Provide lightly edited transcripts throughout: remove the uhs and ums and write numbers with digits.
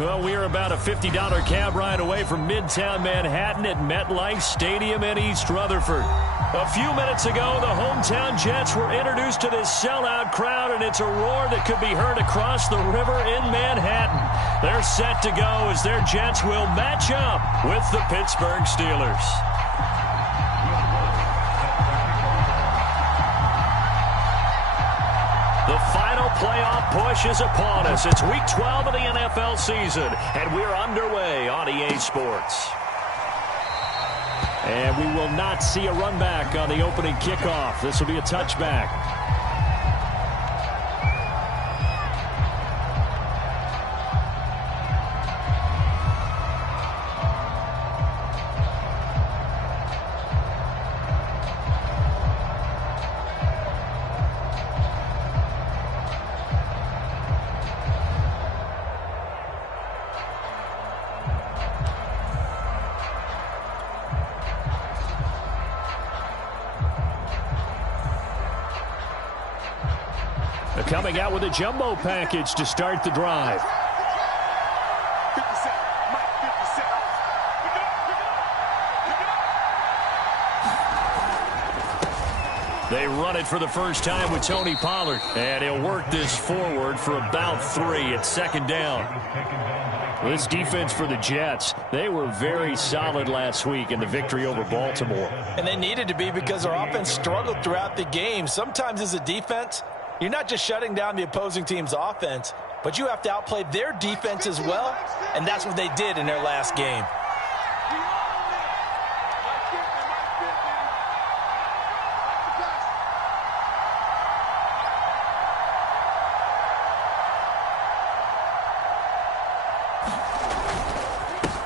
Well, we are about a $50 cab ride away from Midtown Manhattan at MetLife Stadium in East Rutherford. A few minutes ago, the hometown Jets were introduced to this sellout crowd, and it's a roar that could be heard across the river in Manhattan. They're set to go as their Jets will match up with the Pittsburgh Steelers. The final playoff push is upon us. It's Week 12 of the NFL season, and we're underway on EA Sports. And we will not see a run back on the opening kickoff. This will be a touchback. Coming out with a jumbo package to start the drive. They run it for the first time with Tony Pollard, and he'll work this forward for about 3 at second down. This defense for the Jets, they were very solid last week in the victory over Baltimore. And they needed to be because their offense struggled throughout the game. Sometimes as a defense, you're not just shutting down the opposing team's offense, but you have to outplay their defense as well, and that's what they did in their last game.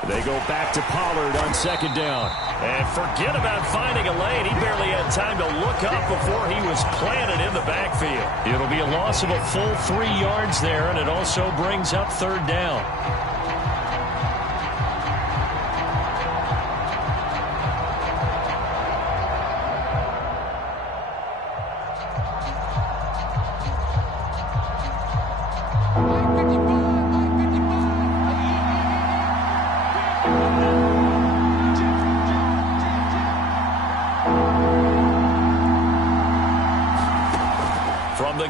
They go back to Pollard on second down. And forget about finding a lane. He barely had time to look up before he was planted in the backfield. It'll be a loss of a full 3 yards there, and it also brings up third down.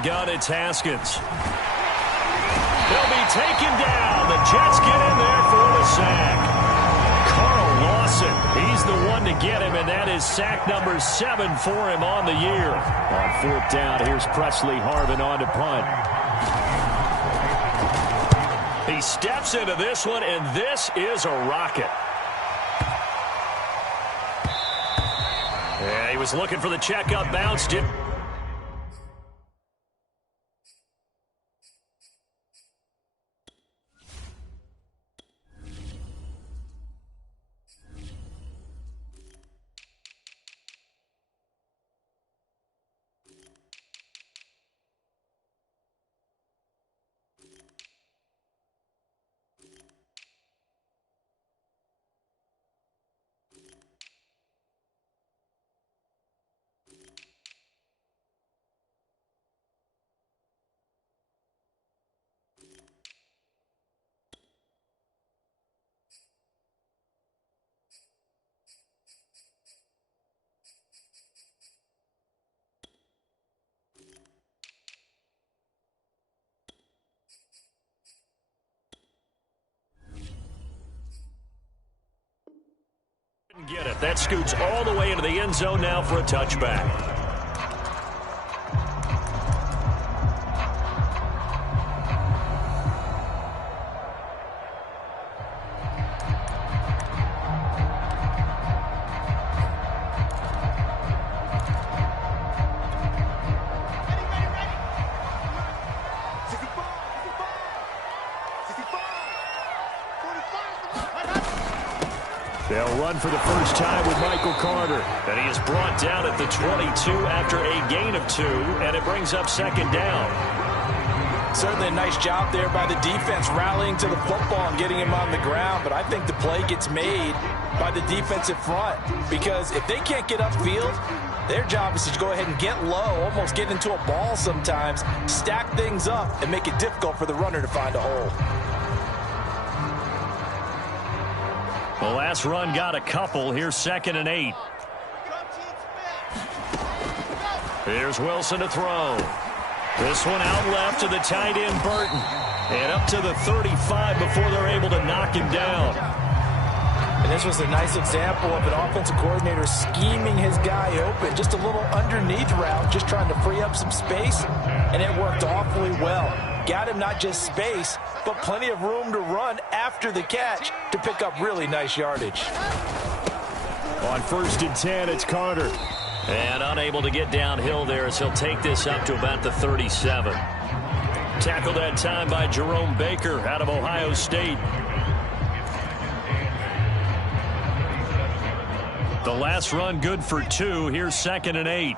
Gun, it's Haskins. He'll be taken down. The Jets get in there for the sack. Carl Lawson, he's the one to get him, and that is sack number 7 for him on the year. On fourth down, here's Presley Harvin on to punt. He steps into this one, and this is a rocket. Yeah, he was looking for the checkup bounce. Get it. That scoots all the way into the end zone now for a touchback. They'll run for the first time with Michael Carter. And he is brought down at the 22 after a gain of 2, and it brings up second down. Certainly a nice job there by the defense rallying to the football and getting him on the ground. But I think the play gets made by the defensive front, because if they can't get upfield, their job is to go ahead and get low, almost get into a ball sometimes, stack things up, and make it difficult for the runner to find a hole. The last run got a couple. Here's 2nd and 8. Here's Wilson to throw. This one out left to the tight end, Burton. And up to the 35 before they're able to knock him down. And this was a nice example of an offensive coordinator scheming his guy open. Just a little underneath route, just trying to free up some space. And it worked awfully well. Got him not just space, but plenty of room to run after the catch to pick up really nice yardage. On 1st and 10, it's Carter. And unable to get downhill there as he'll take this up to about the 37. Tackled that time by Jerome Baker out of Ohio State. The last run good for 2. Here's 2nd and 8.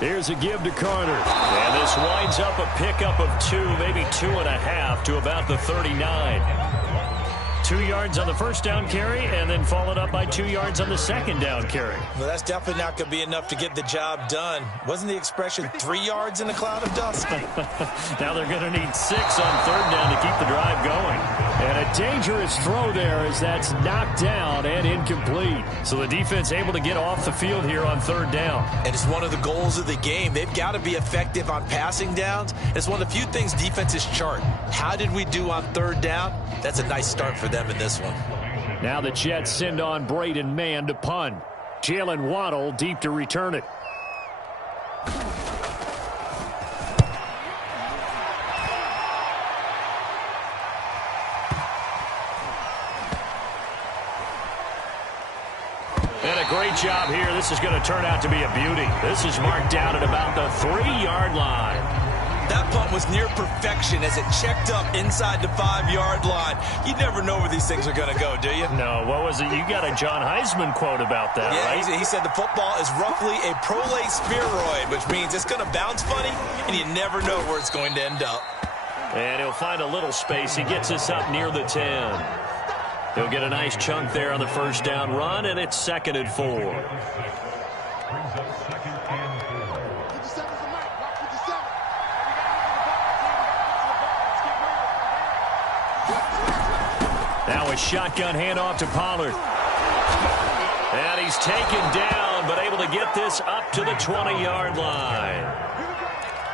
Here's a give to Carter. And this winds up a pickup of 2, maybe 2.5 to about the 39. 2 yards on the first down carry, and then followed up by 2 yards on the second down carry. Well, that's definitely not going to be enough to get the job done. Wasn't the expression 3 yards in a cloud of dust? Now they're going to need 6 on 3rd down to keep the drive going. And a dangerous throw there as that's knocked down and incomplete. So the defense able to get off the field here on 3rd down. And it's one of the goals of the game. They've got to be effective on passing downs. It's one of the few things defenses chart. How did we do on 3rd down? That's a nice start for them in this one. Now the Jets send on Braden Mann to punt. Jalen Waddle deep to return it. And a great job here. This is going to turn out to be a beauty. This is marked down at about the 3-yard line. That punt was near perfection as it checked up inside the 5-yard line. You never know where these things are going to go, do you? No, what was it? You got a John Heisman quote about that, yeah, right? He said the football is roughly a prolate spheroid, which means it's going to bounce funny, and you never know where it's going to end up. And he'll find a little space. He gets us up near the 10. He'll get a nice chunk there on the first down run, and it's 2nd and 4. Now a shotgun handoff to Pollard. And he's taken down, but able to get this up to the 20-yard line.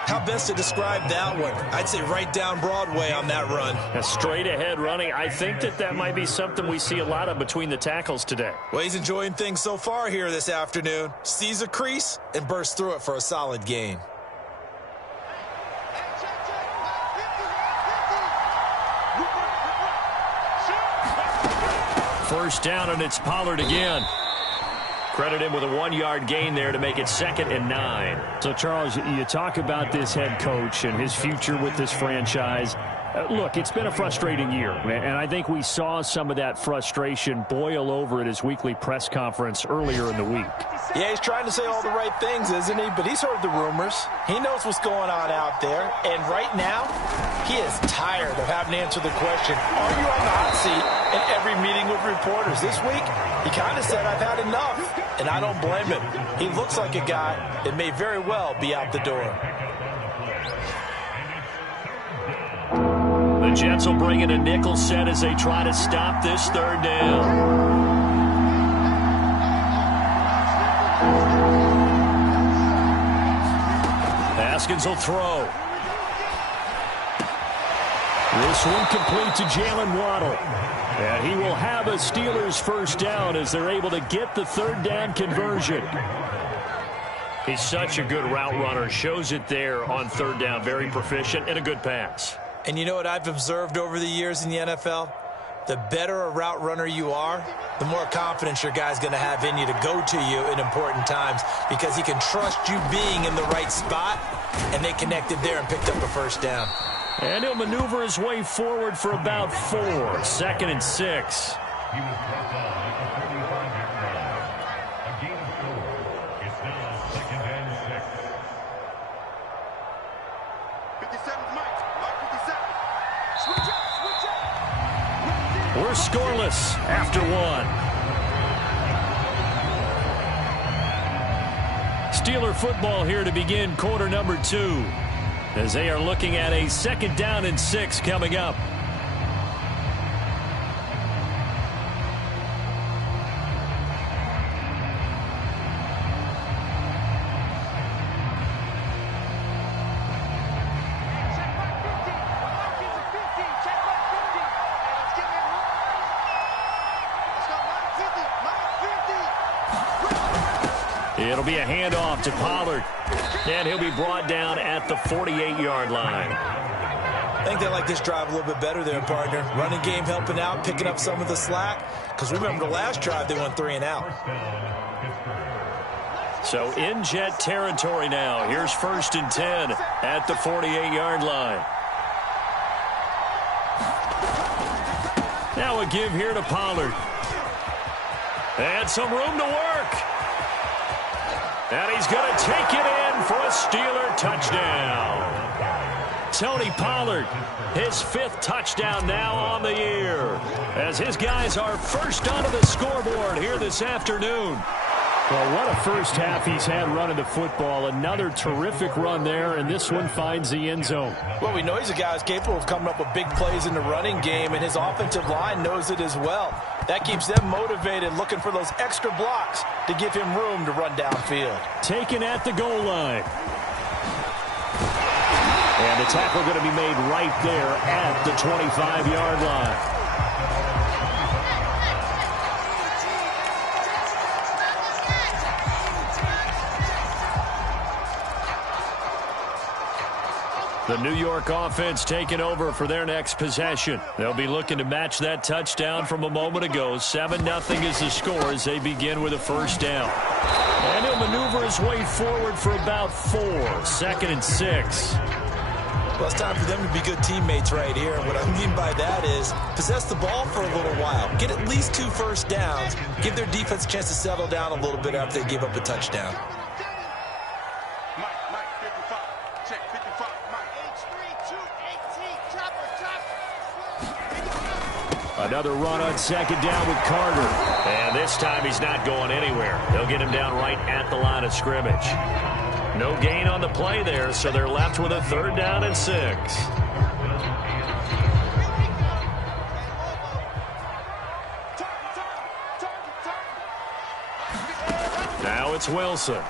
How best to describe that one? I'd say right down Broadway on that run. A straight ahead running. I think that might be something we see a lot of between the tackles today. Well, he's enjoying things so far here this afternoon. Sees a crease and bursts through it for a solid gain. First down, and it's Pollard again. Credit him with a 1-yard gain there to make it 2nd and 9. So, Charles, you talk about this head coach and his future with this franchise. Look, it's been a frustrating year, and I think we saw some of that frustration boil over at his weekly press conference earlier in the week. Yeah, he's trying to say all the right things, isn't he? But he's heard the rumors. He knows what's going on out there. And right now, he is tired of having to answer the question, are you on the hot seat in every meeting with reporters? This week, he kind of said, I've had enough. And I don't blame him. He looks like a guy that may very well be out the door. The Jets will bring in a nickel set as they try to stop this 3rd down. Haskins will throw. This one complete to Jalen Waddle. And he will have a Steelers first down as they're able to get the 3rd down conversion. He's such a good route runner. Shows it there on 3rd down. Very proficient and a good pass. And you know what I've observed over the years in the NFL? The better a route runner you are, the more confidence your guy's going to have in you to go to you in important times because he can trust you being in the right spot, and they connected there and picked up a first down. And he'll maneuver his way forward for about 4. 2nd and 6. We're scoreless after 1. Steeler football here to begin quarter number 2. as they are looking at a 2nd down and 6 coming up. It'll be a handoff to Pollard, and he'll be brought down at the 48-yard line. I think they like this drive a little bit better there, partner. Running game helping out, picking up some of the slack. Because remember the last drive, they went 3 and out. So in Jet territory now. Here's 1st and 10 at the 48-yard line. Now a give here to Pollard. And some room to work. And he's going to take it in for a Steeler touchdown. Tony Pollard, his 5th touchdown now on the year, as his guys are first onto the scoreboard here this afternoon. Well, what a first half he's had running the football. Another terrific run there, and this one finds the end zone. Well, we know he's a guy who's capable of coming up with big plays in the running game, and his offensive line knows it as well. That keeps them motivated, looking for those extra blocks to give him room to run downfield. Taken at the goal line. And the tackle going to be made right there at the 25-yard line. The New York offense taking over for their next possession. They'll be looking to match that touchdown from a moment ago. 7-0 is the score as they begin with a 1st down. And he'll maneuver his way forward for about 4. 2nd and 6. Well, it's time for them to be good teammates right here. And what I mean by that is possess the ball for a little while. Get at least 2 first downs. Give their defense a chance to settle down a little bit after they give up a touchdown. Another run on 2nd down with Carter. And this time he's not going anywhere. They'll get him down right at the line of scrimmage. No gain on the play there, so they're left with a 3rd down and 6. Now it's Wilson.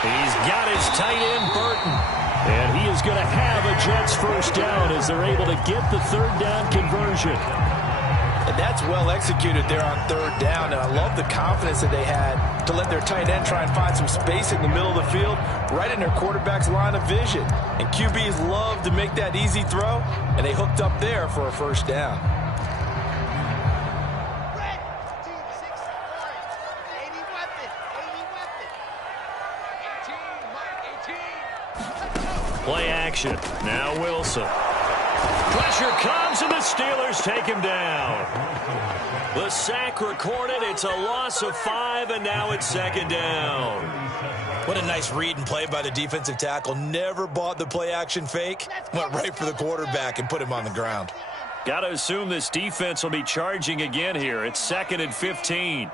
He's got his tight end, Burton. And he is going to have a Jets 1st down as they're able to get the 3rd down conversion. And that's well executed there on 3rd down. And I love the confidence that they had to let their tight end try and find some space in the middle of the field, right in their quarterback's line of vision. And QBs love to make that easy throw, and they hooked up there for a 1st down. Play action. Now Wilson. Pressure comes, and the Steelers take him down. The sack recorded. It's a loss of 5, and now it's 2nd down. What a nice read and play by the defensive tackle. Never bought the play action fake. Went right for the quarterback and put him on the ground. Got to assume this defense will be charging again here. It's 2nd and 15.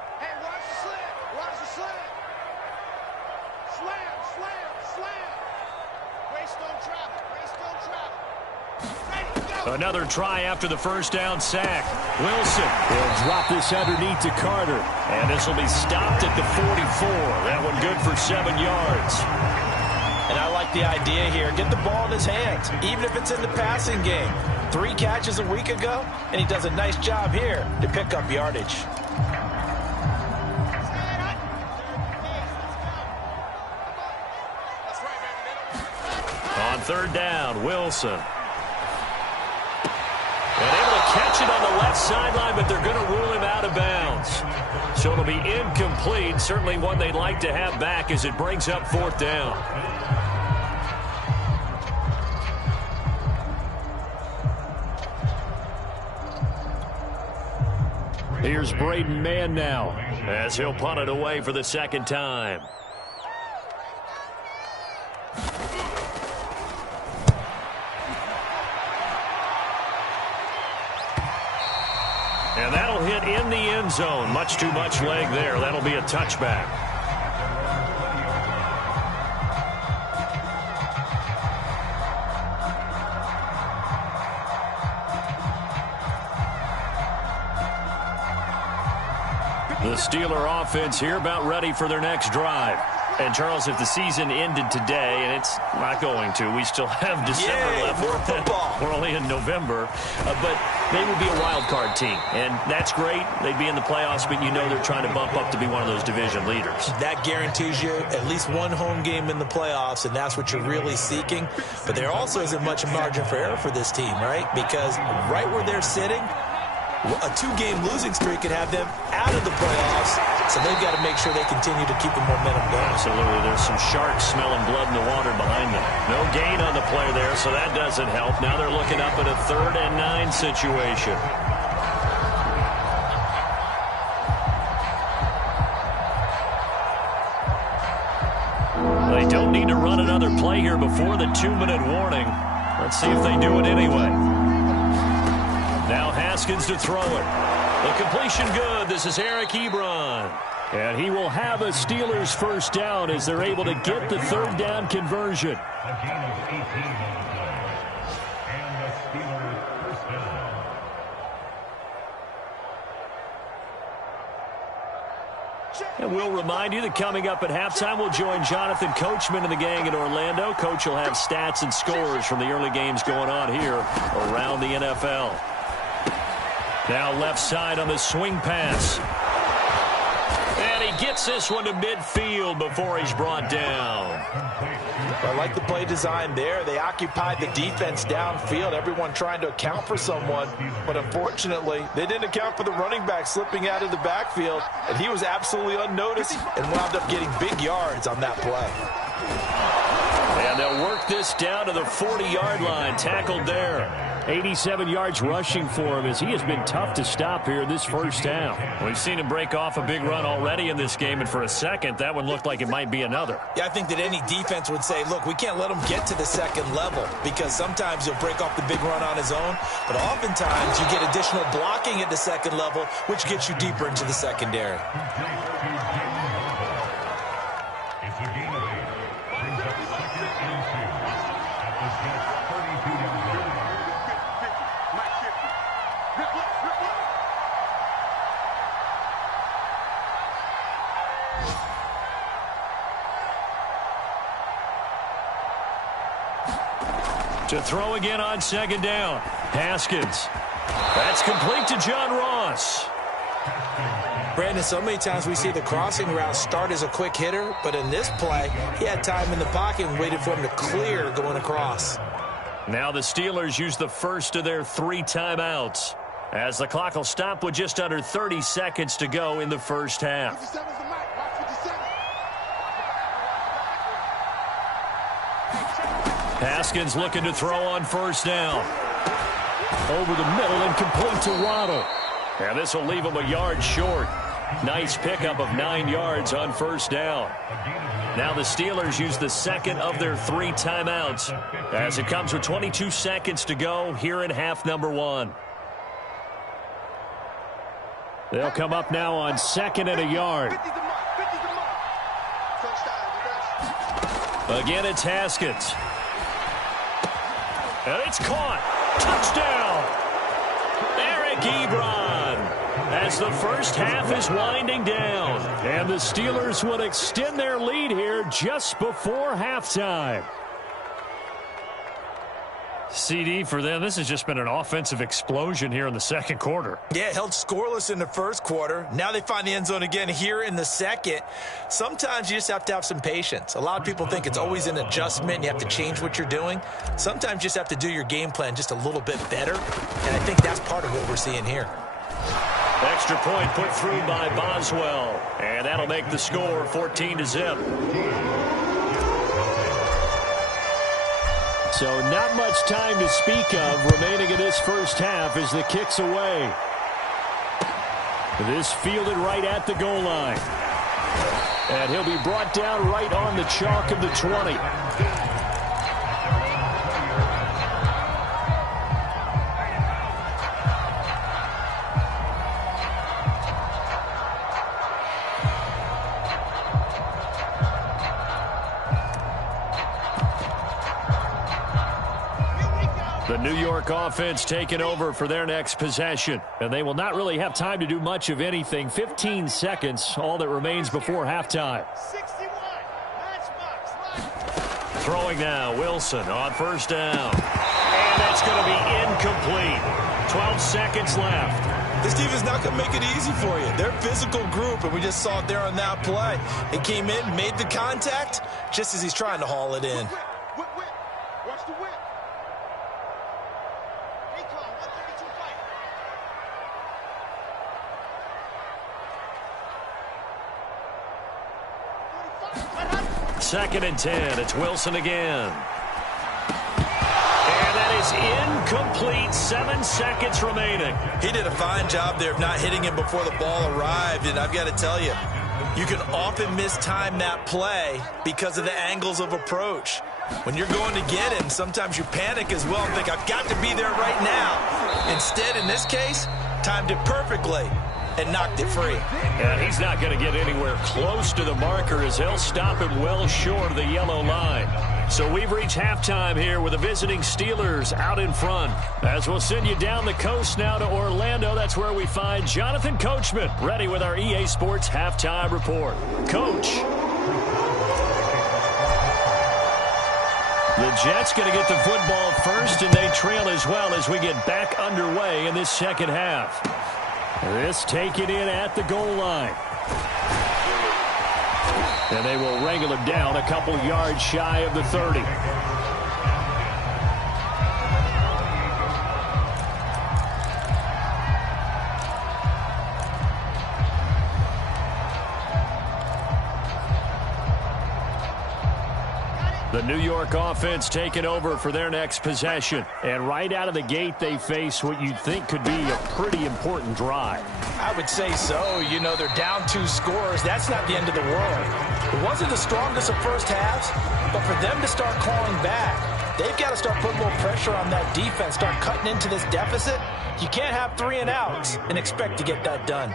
Another try after the 1st down sack. Wilson will drop this underneath to Carter. And this will be stopped at the 44. That one good for 7 yards. And I like the idea here. Get the ball in his hands, even if it's in the passing game. 3 catches a week ago, and he does a nice job here to pick up yardage. On 3rd down, Wilson. And able to catch it on the left sideline, but they're going to rule him out of bounds. So it'll be incomplete. Certainly one they'd like to have back as it brings up 4th down. Here's Braden Mann now as he'll punt it away for the 2nd time. And that'll hit in the end zone. Much too much leg there. That'll be a touchback. Steeler offense here about ready for their next drive. And, Charles, if the season ended today, and it's not going to, we still have December left. More football. We're only in November. But they would be a wild card team, and that's great. They'd be in the playoffs, but you know they're trying to bump up to be one of those division leaders. That guarantees you at least one home game in the playoffs, and that's what you're really seeking. But there also isn't much margin for error for this team, right? Because right where they're sitting, a 2-game losing streak could have them out of the playoffs, so they've got to make sure they continue to keep the momentum going. Absolutely. There's some sharks smelling blood in the water behind them. No gain on the play there, so that doesn't help. Now they're looking up at a 3rd and 9 situation. They don't need to run another play here before the 2-minute warning. Let's see if they do it anyway. Now Haskins to throw it. The completion good. This is Eric Ebron. And he will have a Steelers first down as they're able to get the 3rd down conversion. A gain of 18. And the Steelers first down. And we'll remind you that coming up at halftime, we'll join Jonathan Coachman and the gang in Orlando. Coach will have stats and scores from the early games going on here around the NFL. Now left side on the swing pass. And he gets this one to midfield before he's brought down. I like the play design there. They occupied the defense downfield, everyone trying to account for someone. But unfortunately, they didn't account for the running back slipping out of the backfield. And he was absolutely unnoticed and wound up getting big yards on that play. And they'll work this down to the 40-yard line. Tackled there. 87 yards rushing for him as he has been tough to stop here this first down. We've seen him break off a big run already in this game, and for a second, that one looked like it might be another. Yeah, I think that any defense would say, look, we can't let him get to the second level because sometimes he'll break off the big run on his own, but oftentimes you get additional blocking at the second level, which gets you deeper into the secondary. It's a gain of 8. Brings up 2nd and 2. At the Jets' 32-yard line. To throw again on 2nd down. Haskins. That's complete to John Ross. Brandon, so many times we see the crossing route start as a quick hitter, but in this play, he had time in the pocket and waited for him to clear going across. Now the Steelers use the first of their 3 timeouts, as the clock will stop with just under 30 seconds to go in the first half. Haskins looking to throw on 1st down. Over the middle and complete to Waddle. And this will leave him a yard short. Nice pickup of 9 yards on 1st down. Now the Steelers use the 2nd of their 3 timeouts as it comes with 22 seconds to go here in half number 1. They'll come up now on 2nd and a yard. Again, it's Haskins. And it's caught. Touchdown. Eric Ebron. As the first half is winding down. And the Steelers would extend their lead here just before halftime. CD for them. This has just been an offensive explosion here in the 2nd quarter. Yeah, held scoreless in the 1st quarter. Now they find the end zone again here in the 2nd. Sometimes you just have to have some patience. A lot of people think it's always an adjustment and you have to change what you're doing. Sometimes you just have to do your game plan just a little bit better, and I think that's part of what we're seeing here. Extra point put through by Boswell, and that'll make the score 14-0. So not much time to speak of remaining in this first half as the kick's away. This fielded right at the goal line. And he'll be brought down right on the chalk of the 20. The New York offense taking over for their next possession. And they will not really have time to do much of anything. 15 seconds, all that remains before halftime. 61. Throwing now, Wilson on first down. And that's going to be incomplete. 12 seconds left. This team is not going to make it easy for you. They're a physical group, and we just saw it there on that play. It came in, made the contact, just as he's trying to haul it in. Whip. Watch the whip. Recon, 132 fight. 2nd and 10. It's Wilson again. And that is incomplete. 7 seconds remaining. He did a fine job there of not hitting him before the ball arrived, and I've got to tell you, you can often mistime that play because of the angles of approach. When you're going to get him, sometimes you panic as well and think, I've got to be there right now. Instead, in this case, timed it perfectly and knocked it free. And he's not going to get anywhere close to the marker as they'll stop him well short of the yellow line. So we've reached halftime here with the visiting Steelers out in front. As we'll send you down the coast now to Orlando, that's where we find Jonathan Coachman ready with our EA Sports halftime report. Coach. The Jets going to get the football first, and they trail as well as we get back underway in this second half. This taken in at the goal line. And they will wrangle him down a couple yards shy of the 30. The New York offense taking over for their next possession. And right out of the gate, they face what you'd think could be a pretty important drive. I would say so. You know, they're down 2 scores. That's not the end of the world. It wasn't the strongest of first halves, but for them to start clawing back, they've got to start putting more pressure on that defense, start cutting into this deficit. You can't have 3 and outs and expect to get that done.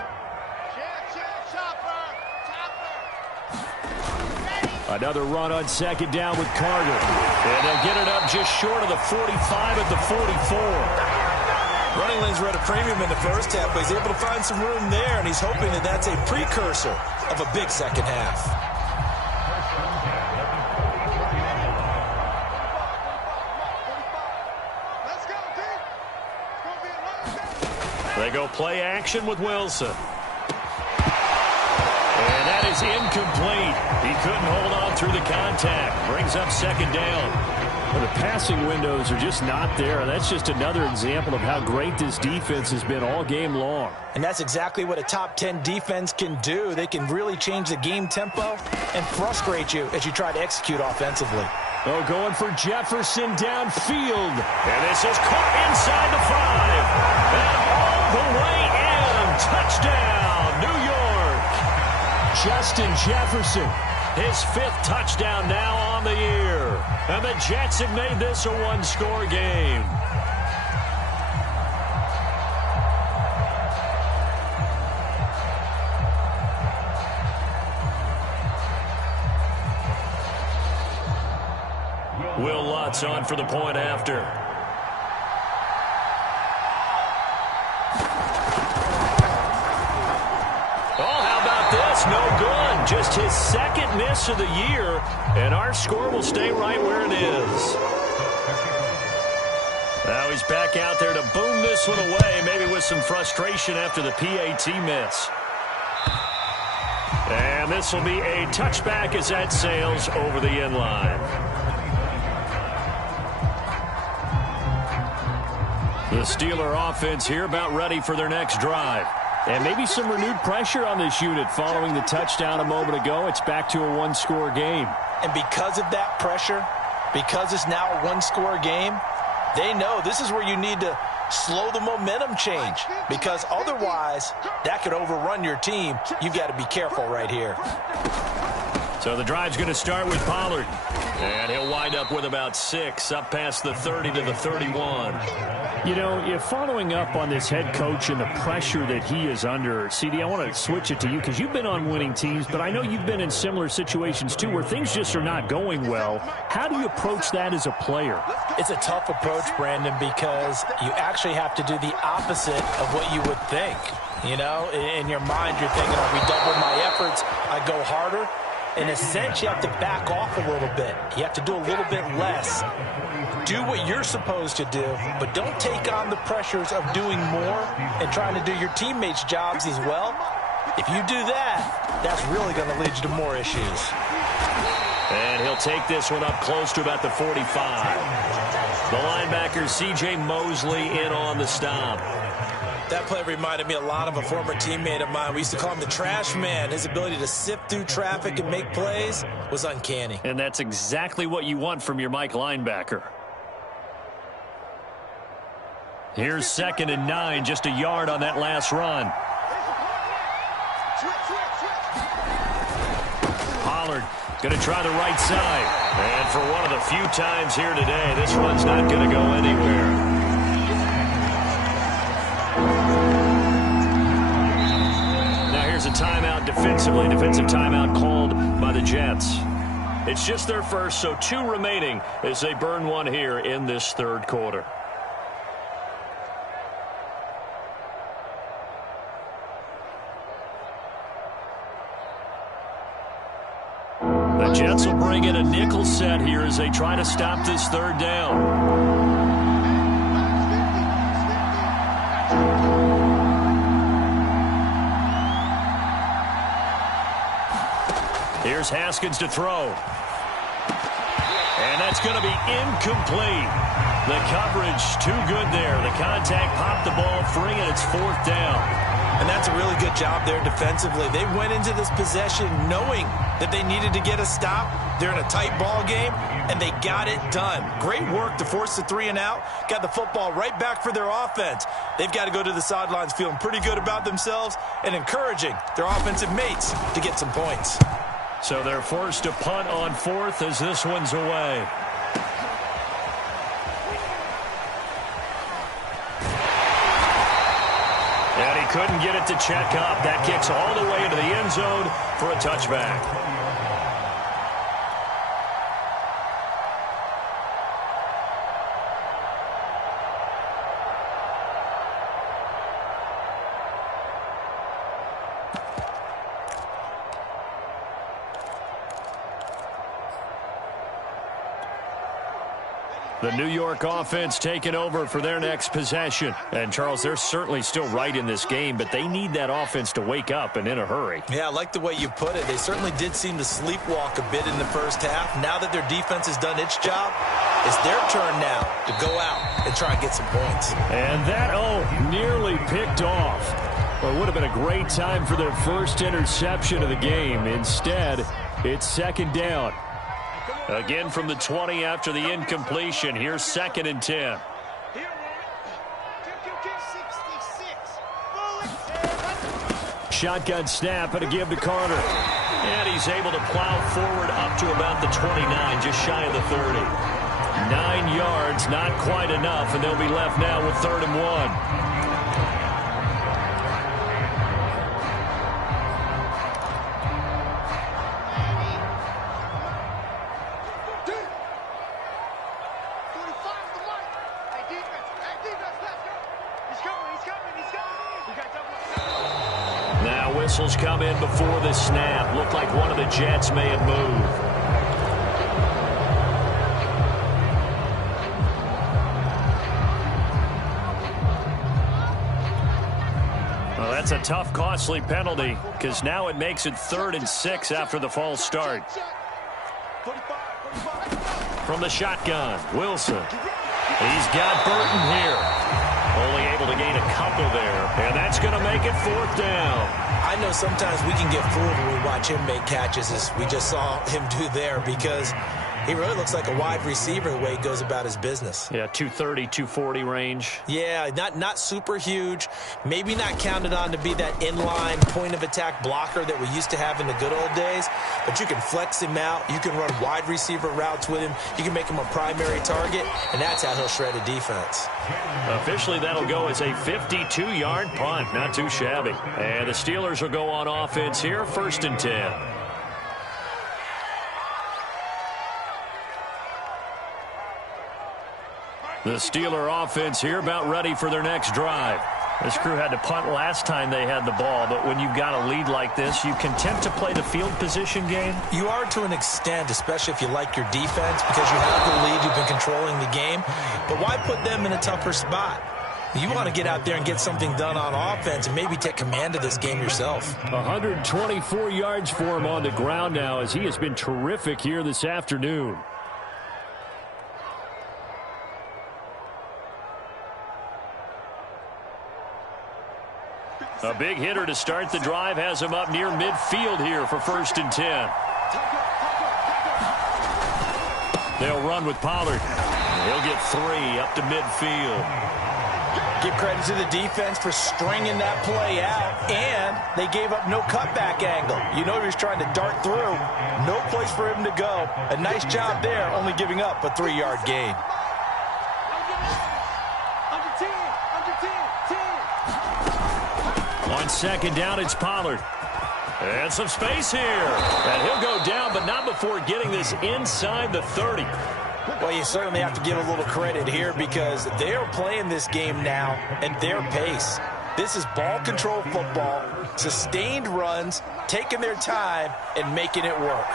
Another run on 2nd down with Carter. And they'll get it up just short of the 45 at the 44. Running lanes were at a premium in the first half, but he's able to find some room there, and he's hoping that that's a precursor of a big second half. They go play action with Wilson. And that is incomplete. He couldn't hold on through the contact. Brings up 2nd down. Well, the passing windows are just not there. That's just another example of how great this defense has been all game long. And that's exactly what a top 10 defense can do. They can really change the game tempo and frustrate you as you try to execute offensively. Oh, going for Jefferson downfield. And this is caught inside the 5. And all the way in. Touchdown, New York. Justin Jefferson. His 5th touchdown now on the year. And the Jets have made this a 1-score game. Will Lutz on for the point after. No good. Just his 2nd miss of the year, and our score will stay right where it is. Now he's back out there to boom this one away, maybe with some frustration after the PAT miss. And this will be a touchback as that sails over the end line. The Steeler offense here about ready for their next drive. And maybe some renewed pressure on this unit following the touchdown a moment ago. It's back to a 1-score game. And because of that pressure, because it's now a 1-score game, they know this is where you need to slow the momentum change, because otherwise that could overrun your team. You've got to be careful right here. So the drive's going to start with Pollard. And he'll wind up with about 6, up past the 30 to the 31. You know, if following up on this head coach and the pressure that he is under, CD, I want to switch it to you because you've been on winning teams, but I know you've been in similar situations too where things just are not going well. How do you approach that as a player? It's a tough approach, Brandon, because you actually have to do the opposite of what you would think. You know, in your mind, you're thinking, I'll redouble my efforts, I go harder. In a sense, you have to back off a little bit. You have to do a little bit less. Do what you're supposed to do, but don't take on the pressures of doing more and trying to do your teammates' jobs as well. If you do that, that's really going to lead you to more issues. And he'll take this one up close to about the 45. The linebacker, C.J. Mosley, in on the stop. That play reminded me a lot of a former teammate of mine. We used to call him the trash man. His ability to sift through traffic and make plays was uncanny. And that's exactly what you want from your Mike linebacker. Here's 2nd and 9, just a yard on that last run. Pollard going to try the right side. And for one of the few times here today, this run's not going to go anywhere. Here's a timeout defensively. Defensive timeout called by the Jets. It's just their first, so 2 remaining as they burn one here in this third quarter. The Jets will bring in a nickel set here as they try to stop this third down. Here's Haskins to throw. And that's going to be incomplete. The coverage too good there. The contact popped the ball free, and it's 4th down. And that's a really good job there defensively. They went into this possession knowing that they needed to get a stop. They're in a tight ball game, and they got it done. Great work to force the 3 and out. Got the football right back for their offense. They've got to go to the sidelines feeling pretty good about themselves and encouraging their offensive mates to get some points. So they're forced to punt on 4th as this one's away. And he couldn't get it to check up. That kicks all the way into the end zone for a touchback. The New York offense taking over for their next possession. And, Charles, they're certainly still right in this game, but they need that offense to wake up and in a hurry. Yeah, I like the way you put it. They certainly did seem to sleepwalk a bit in the first half. Now that their defense has done its job, it's their turn now to go out and try and get some points. And that, nearly picked off. Well, it would have been a great time for their first interception of the game. Instead, it's 2nd down. Again from the 20 after the incompletion. Here's 2nd and 10. Shotgun snap and a give to Carter. And he's able to plow forward up to about the 29, just shy of the 30. 9 yards, not quite enough, and they'll be left now with 3rd and 1. Whistles come in before the snap. Looked like one of the Jets may have moved. Well, that's a tough, costly penalty because now it makes it 3rd and 6 after the false start. From the shotgun, Wilson. He's got Burton here. Only able to gain a couple there, and that's going to make it 4th down. I know sometimes we can get fooled when we watch him make catches, as we just saw him do there, because He really looks like a wide receiver the way he goes about his business. Yeah, 230, 240 range. Yeah, not super huge. Maybe not counted on to be that inline point-of-attack blocker that we used to have in the good old days. But you can flex him out. You can run wide receiver routes with him. You can make him a primary target, and that's how he'll shred a defense. Officially, that'll go as a 52-yard punt. Not too shabby. And the Steelers will go on offense here, 1st and 10. The Steeler offense here about ready for their next drive. This crew had to punt last time they had the ball, but when you've got a lead like this, you content to play the field position game? You are to an extent, especially if you like your defense, because you have the lead, you've been controlling the game. But why put them in a tougher spot? You want to get out there and get something done on offense and maybe take command of this game yourself. 124 yards for him on the ground now, as he has been terrific here this afternoon. A big hitter to start the drive has him up near midfield here for 1st and 10. They'll run with Pollard. He'll get 3 up to midfield. Give credit to the defense for stringing that play out, and they gave up no cutback angle. You know he was trying to dart through. No place for him to go. A nice job there, only giving up a 3-yard gain. On 2nd down, it's Pollard. And some space here. And he'll go down, but not before getting this inside the 30. Well, you certainly have to give a little credit here because they are playing this game now at their pace. This is ball control football, sustained runs, taking their time, and making it work.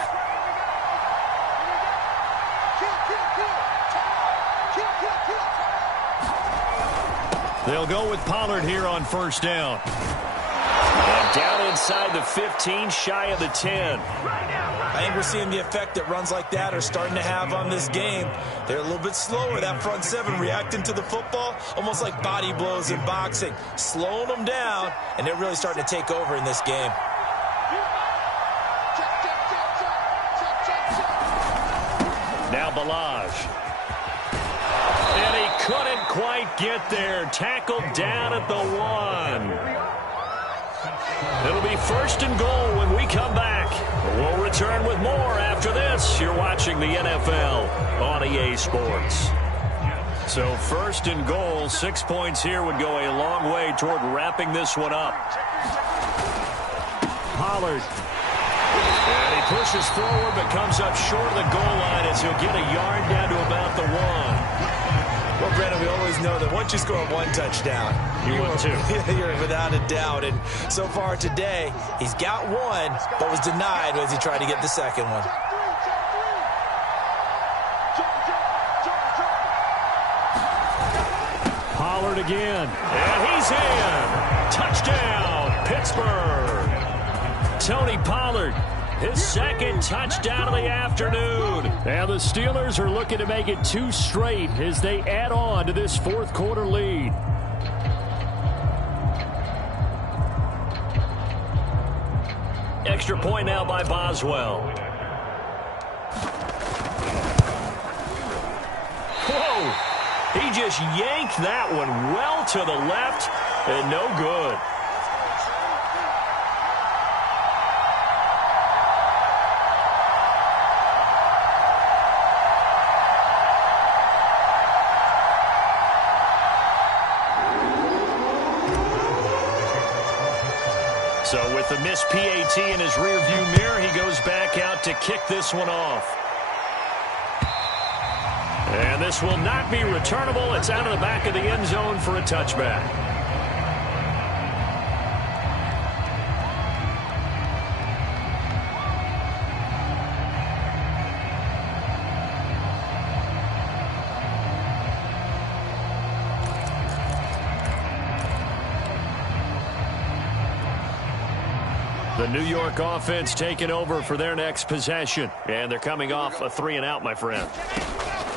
They'll go with Pollard here on 1st down. And down inside the 15, shy of the 10. I think we're seeing the effect that runs like that are starting to have on this game. They're a little bit slower, that front 7 reacting to the football, almost like body blows in boxing, slowing them down, and they're really starting to take over in this game. Now Balaj. And he couldn't quite get there. Tackled down at the 1. It'll be 1st and goal when we come back. We'll return with more after this. You're watching the NFL on EA Sports. So 1st and goal, 6 points here would go a long way toward wrapping this one up. Pollard. And he pushes forward but comes up short of the goal line as he'll get a yard down to about the 1. Well, Brandon, we always know that once you score 1 touchdown, You want 2. You're without a doubt. And so far today, he's got 1, but was denied as he tried to get the 2nd one. Pollard again. And he's in. Touchdown, Pittsburgh. Tony Pollard, his 2nd touchdown of the afternoon. And the Steelers are looking to make it 2 straight as they add on to this 4th quarter lead. Extra point now by Boswell. Whoa! He just yanked that one well to the left and no good. So with the missed PAT in his rearview mirror, he goes back out to kick this one off. And this will not be returnable. It's out of the back of the end zone for a touchback. The New York offense taking over for their next possession. And they're coming off a 3-and-out, my friend.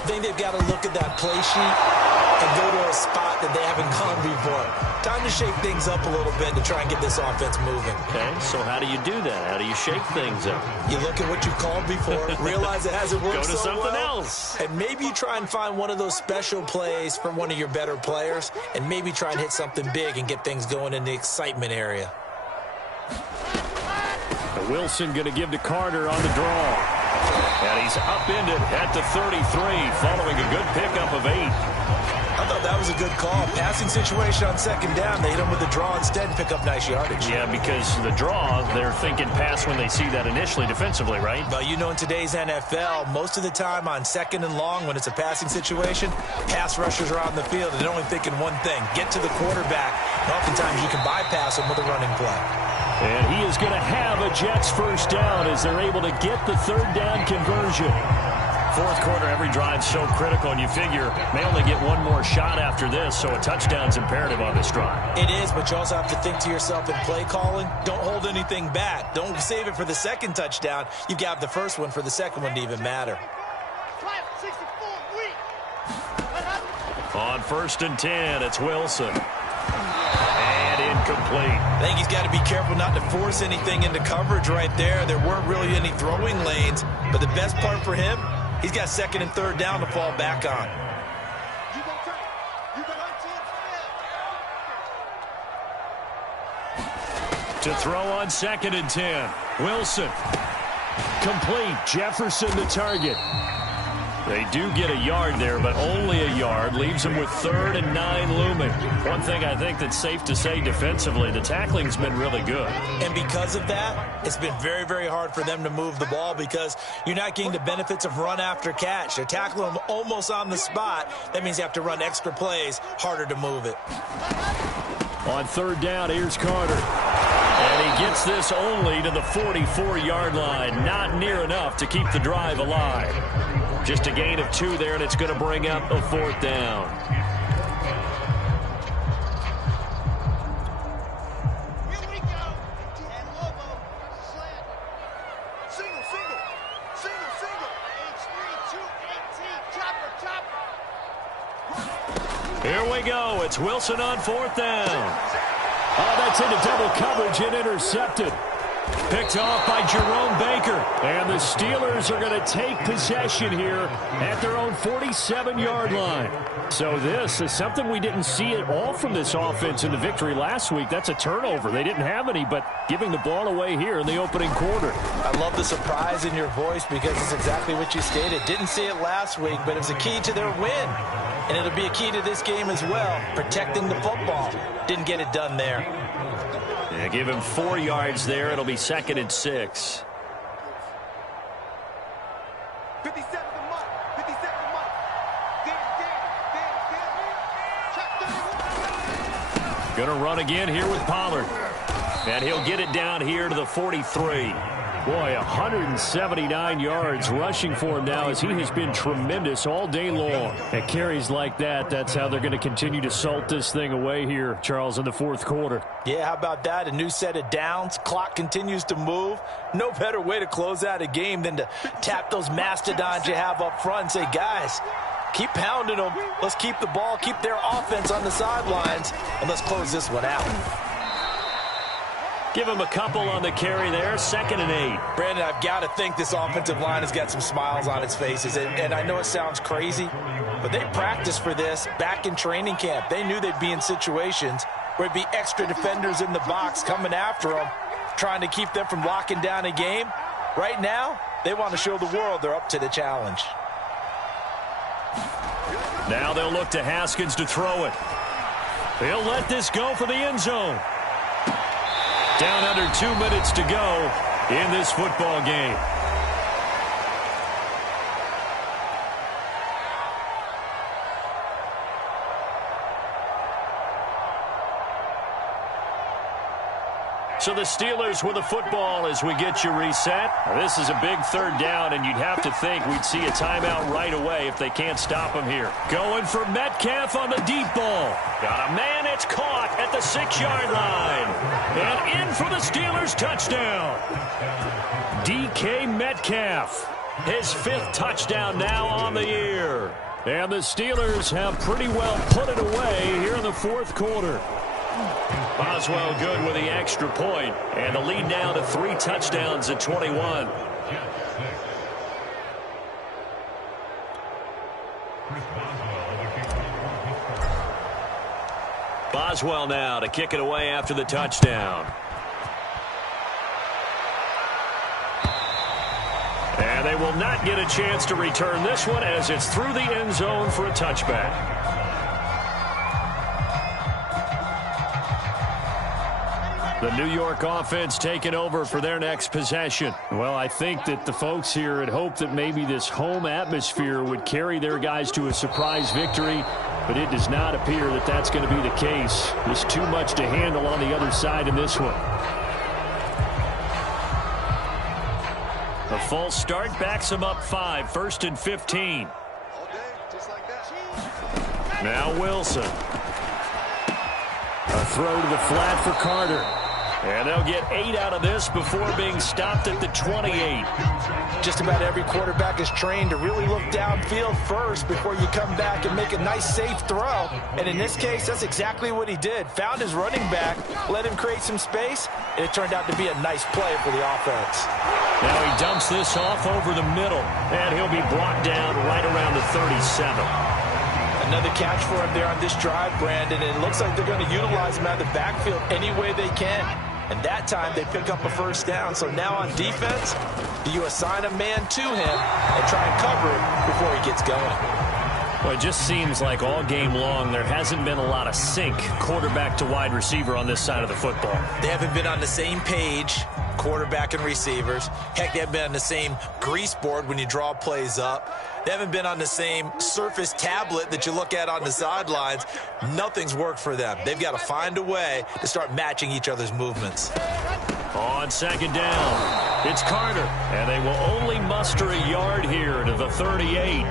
I think they've got to look at that play sheet and go to a spot that they haven't gone before. Time to shake things up a little bit to try and get this offense moving. Okay, so how do you do that? How do you shake things up? You look at what you've called before, realize it hasn't worked Go to so something well, else. and maybe you try and find one of those special plays from one of your better players, and maybe try and hit something big and get things going in the excitement area. Wilson going to give to Carter on the draw. And he's upended at the 33, following a good pickup of 8. I thought that was a good call. Passing situation on second down. They hit him with the draw instead and pick up nice yardage. Yeah, because the draw, they're thinking pass when they see that initially defensively, right? But you know, in today's NFL, most of the time on second and long, when it's a passing situation, pass rushers are on the field, and they're only thinking one thing, get to the quarterback. And oftentimes you can bypass them with a running play. And he is going to have a Jets first down as they're able to get the third down conversion. Fourth quarter, every drive so critical, and you figure may only get one more shot after this, so a touchdown's imperative on this drive. It is, but you also have to think to yourself in play calling, don't hold anything back. Don't save it for the second touchdown. You've got the first one for the second one to even matter. On 1st and 10, it's Wilson. And incomplete. I think he's got to be careful not to force anything into coverage right there. There weren't really any throwing lanes, but the best part for him, he's got second and third down to fall back on. To throw on 2nd and 10. Wilson. Complete. Jefferson the target. They do get a yard there, but only a yard. Leaves them with 3rd and 9 looming. One thing I think that's safe to say defensively, the tackling's been really good. And because of that, it's been very, very hard for them to move the ball because you're not getting the benefits of run after catch. They're tackling them almost on the spot. That means you have to run extra plays, harder to move it. On 3rd down, here's Carter. And he gets this only to the 44-yard line. Not near enough to keep the drive alive. Just a gain of 2 there, and it's going to bring up a 4th down. Here we go. And Lobo. Slant. Single, single. Single, single. H3, 2, 18. Chopper, chopper. Here we go. It's Wilson on 4th down. Oh, that's into double coverage and intercepted. Picked off by Jerome Baker. And the Steelers are going to take possession here at their own 47-yard line. So this is something we didn't see at all from this offense in the victory last week. That's a turnover. They didn't have any, but giving the ball away here in the opening quarter. I love the surprise in your voice because it's exactly what you stated. Didn't see it last week, but it was a key to their win. And it'll be a key to this game as well, protecting the football. Didn't get it done there. Yeah, give him 4 yards there. It'll be 2nd and 6. 57 the mark. 57 the mark. Damn. Going to run again here with Pollard. And he'll get it down here to the 43. Boy, 179 yards rushing for him now as he has been tremendous all day long. At carries like that, that's how they're going to continue to salt this thing away here, Charles, in the 4th quarter. Yeah, how about that? A new set of downs. Clock continues to move. No better way to close out a game than to tap those mastodons you have up front and say, guys, keep pounding them. Let's keep the ball, keep their offense on the sidelines, and let's close this one out. Give him a couple on the carry there. 2nd and 8. Brandon, I've got to think this offensive line has got some smiles on its faces. And I know it sounds crazy, but they practiced for this back in training camp. They knew they'd be in situations where it'd be extra defenders in the box coming after them, trying to keep them from locking down a game. Right now, they want to show the world they're up to the challenge. Now they'll look to Haskins to throw it. He'll let this go for the end zone. Down under 2 minutes to go in this football game. So the Steelers with the football as we get you reset. Now, this is a big 3rd down, and you'd have to think we'd see a timeout right away if they can't stop him here. Going for Metcalf on the deep ball. Got a man, it's caught at the 6-yard line. And in for the Steelers touchdown. DK Metcalf, his 5th touchdown now on the year. And the Steelers have pretty well put it away here in the fourth quarter. Boswell good with the extra point, and the lead now to 3 touchdowns at 21. Boswell now to kick it away after the touchdown. And they will not get a chance to return this one as it's through the end zone for a touchback. The New York offense taking over for their next possession. Well, I think that the folks here had hoped that maybe this home atmosphere would carry their guys to a surprise victory, but it does not appear that that's going to be the case. There's too much to handle on the other side in this one. A false start backs him up 5, 1st and 15. Now Wilson. A throw to the flat for Carter. And they'll get 8 out of this before being stopped at the 28. Just about every quarterback is trained to really look downfield first before you come back and make a nice, safe throw. And in this case, that's exactly what he did. Found his running back, let him create some space, and it turned out to be a nice play for the offense. Now he dumps this off over the middle, and he'll be brought down right around the 37. Another catch for him there on this drive, Brandon, and it looks like they're going to utilize him out of the backfield any way they can. And that time they pick up a first down. So now on defense, do you assign a man to him and try and cover him before he gets going? Well, it just seems like all game long there hasn't been a lot of sync quarterback to wide receiver on this side of the football. They haven't been on the same page, quarterback and receivers. Heck, they haven't been on the same grease board when you draw plays up. They haven't been on the same Surface tablet that you look at on the sidelines. Nothing's worked for them. They've got to find a way to start matching each other's movements. On second down, it's Carter, and they will only muster a yard here to the 38.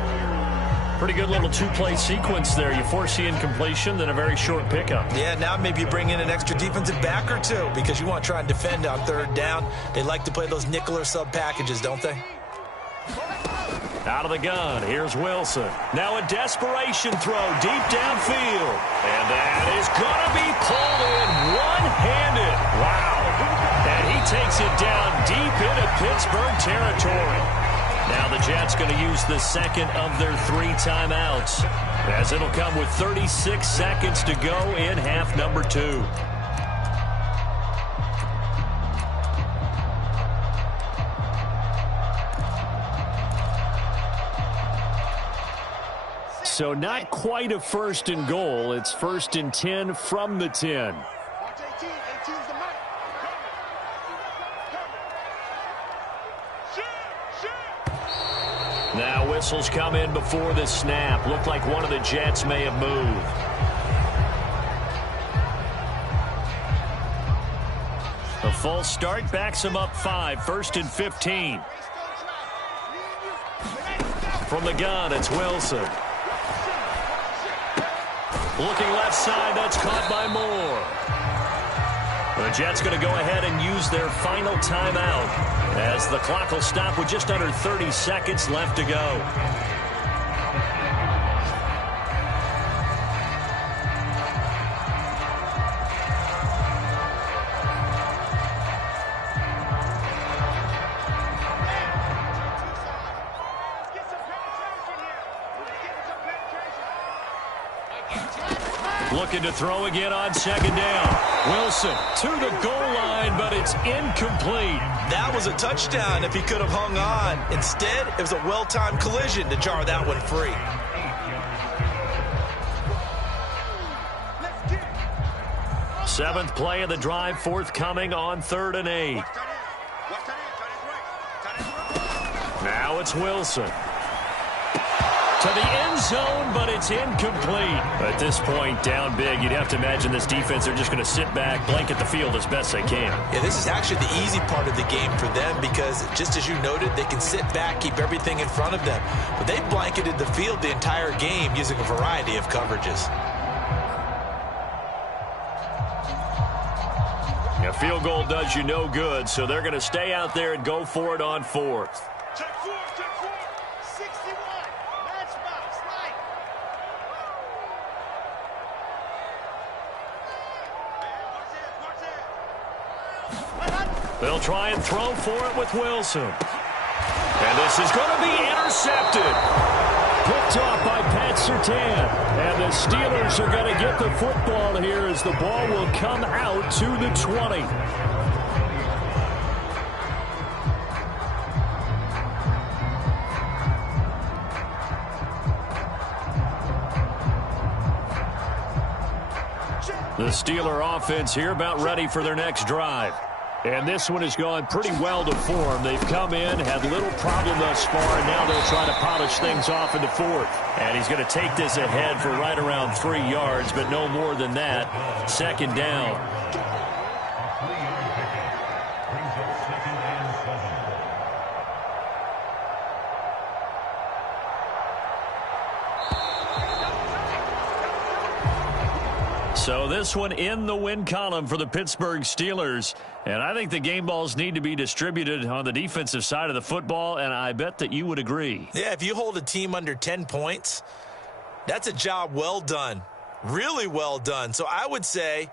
Pretty good little two-play sequence there. You force the incompletion, then a very short pickup. Yeah, now maybe you bring in an extra defensive back or two because you want to try and defend on third down. They like to play those nickel or sub packages, don't they? Out of the gun, here's Wilson. Now a desperation throw deep downfield. And that is going to be pulled in one-handed. Wow. And he takes it down deep into Pittsburgh territory. Now the Jets going to use the second of their 3 timeouts, as it'll come with 36 seconds to go in half number 2. So not quite a 1st and goal. It's 1st and 10 from the 10. Now whistles come in before the snap. Looked like one of the Jets may have moved. A false start backs him up 5, 1st and 15. From the gun, it's Wilson. Looking left side, that's caught by Moore. The Jets going to go ahead and use their final timeout as the clock will stop with just under 30 seconds left to go. Looking to throw again on second down. Wilson to the goal line, but it's incomplete. That was a touchdown if he could have hung on. Instead, it was a well-timed collision to jar that one free. Seventh play of the drive forthcoming on 3rd and 8. Now it's Wilson. To the end zone, but it's incomplete. At this point, down big, you'd have to imagine this defense, they're just going to sit back, blanket the field as best they can. Yeah, this is actually the easy part of the game for them because, just as you noted, they can sit back, keep everything in front of them. But they've blanketed the field the entire game using a variety of coverages. A field goal does you no good, so they're going to stay out there and go for it on 4th. They'll try and throw for it with Wilson. And this is going to be intercepted. Picked off by Pat Surtain. And the Steelers are going to get the football here as the ball will come out to the 20. The Steeler offense here about ready for their next drive. And this one has gone pretty well to form. They've come in, had little problem thus far, and now they'll try to polish things off in the fourth. And he's going to take this ahead for right around 3 yards, but no more than that. Second down. A 3-yard pickup brings up 2nd and 7. So this one in the win column for the Pittsburgh Steelers. And I think the game balls need to be distributed on the defensive side of the football, and I bet that you would agree. Yeah, if you hold a team under 10 points, that's a job well done. Really well done. So I would say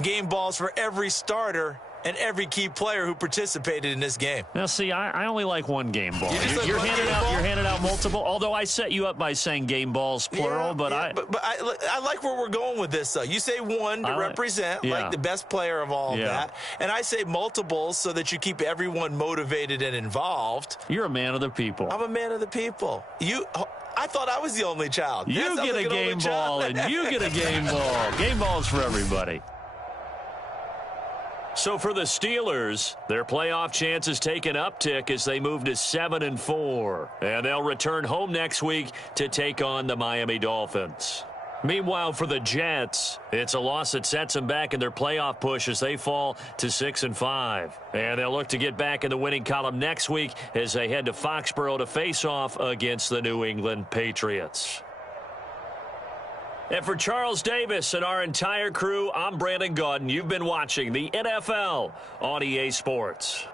game balls for every starter and every key player who participated in this game. Now, see, I only like one game ball. You're handing out multiple, although I set you up by saying game balls, plural. But I like where we're going with this, though. You say one to represent, like the best player of all that. And I say multiples so that you keep everyone motivated and involved. You're a man of the people. I'm a man of the people. I thought I was the only child. You get a game ball, and you get a game ball. Game balls for everybody. So for the Steelers, their playoff chances take an uptick as they move to 7-4. And they'll return home next week to take on the Miami Dolphins. Meanwhile, for the Jets, it's a loss that sets them back in their playoff push as they fall to 6-5. And they'll look to get back in the winning column next week as they head to Foxborough to face off against the New England Patriots. And for Charles Davis and our entire crew, I'm Brandon Gaudin. You've been watching the NFL on EA Sports.